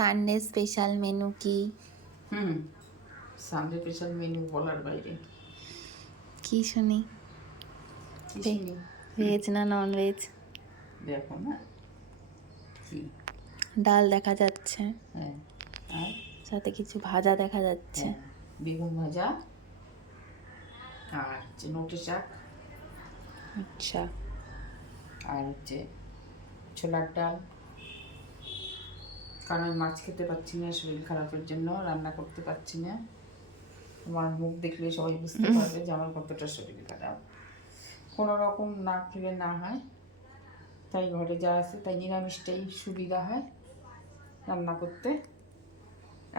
Sunday special menu কি? Sunday special menu বলার বাইরে। কি শুনি? কি শুনি? ভেজ না নন ভেজ? দেখো না কি। ডাল দেখা যাচ্ছে, হ্যাঁ, আর সাথে কিছু ভাজা দেখা যাচ্ছে। হ্যাঁ, বেগুন ভাজা আর হচ্ছে নোটে শাক আচ্ছা, আর হচ্ছে ছোলার ডাল। কারণ আমি মাছ খেতে পারছি না, শরীর খারাপের জন্য রান্না করতে পারছি না। আমার মুখ দেখলে সবাই বুঝতে পারবে যে আমার কতটা শরীর খারাপ। কোনো রকম না খেলে না হয়, তাই ঘরে যা আছে তাই নিরামিষটাই সুবিধা হয় রান্না করতে,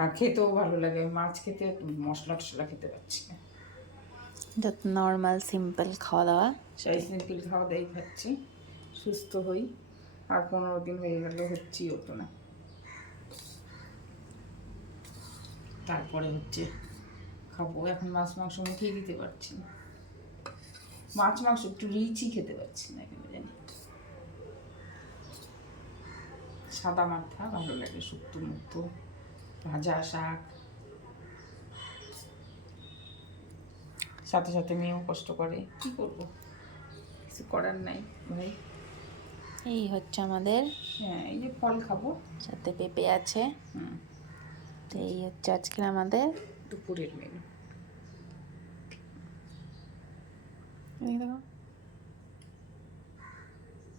আর খেতেও ভালো লাগে। মাছ খেতে মশলা টশলা খেতে পারছি না, যত নর্মাল সিম্পল খাওয়া দাওয়া। সেই সিম্পল খাওয়া দাওয়াই খাচ্ছি, সুস্থ হই। আর 15 দিন হয়ে গেল হচ্ছেই হতো না। তারপরে হচ্ছে খাবো। এখন মাছ মাংস মুখেই দিতে পারছি না, মাছ মাংস একটু রিচই খেতে পারছি না কেন জানি। সাদা মাথা ভালো লাগে, শুক্তো মুক্তো, ভাজা শাক, সাথে সাথে মেয়েও কষ্ট করে, কি করব, কিছু করার নাই ভাই। এই হচ্ছে আমাদের, হ্যাঁ, এই যে ফল খাবো, সাথে পেঁপে আছে। হুম, তো এই হচ্ছে আজকের আমাদের দুপুরের মেনু। এই দেখো